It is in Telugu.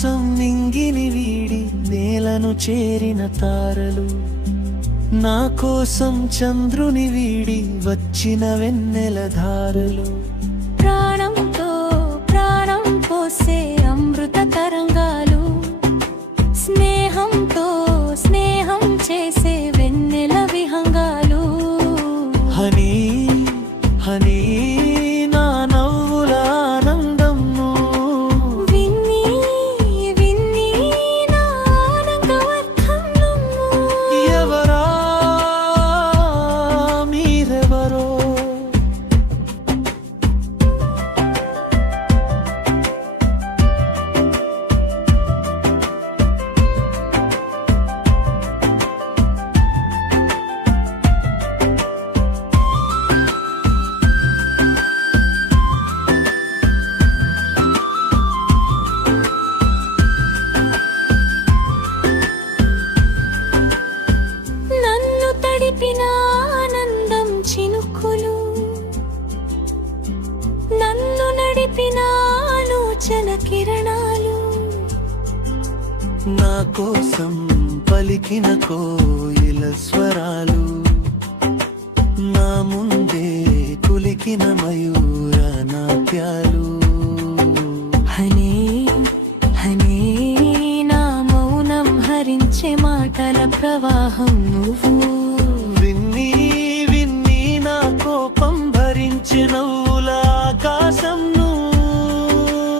కోసం నింగిని వీడి నేలను చేరిన తారలు, నా కోసం చంద్రుని వీడి వచ్చిన వెన్నెల ధారలు, ప్రాణంతో ప్రాణం పోసే అమృత తరంగాలు, స్నేహంతో స్నేహం చేసే వెన్నెల విహంగాలు. హనీ హనీ నా నవ్వుల ఆనందము, విన్ని విన్ని నా ఆనందవర్ధనము. ఎవరా మీరెవరో, నన్ను తడిపిన ఆనందం చినుకులు, నన్ను నడిపిన ఆలోచన కిరణాలు. నా కోసం పలికిన కోయిల స్వరాలు, నా ముందే కులికిన మయూర నాట్యాలు. హనే హనే నా మౌనం హరించే మాటల ప్రవాహం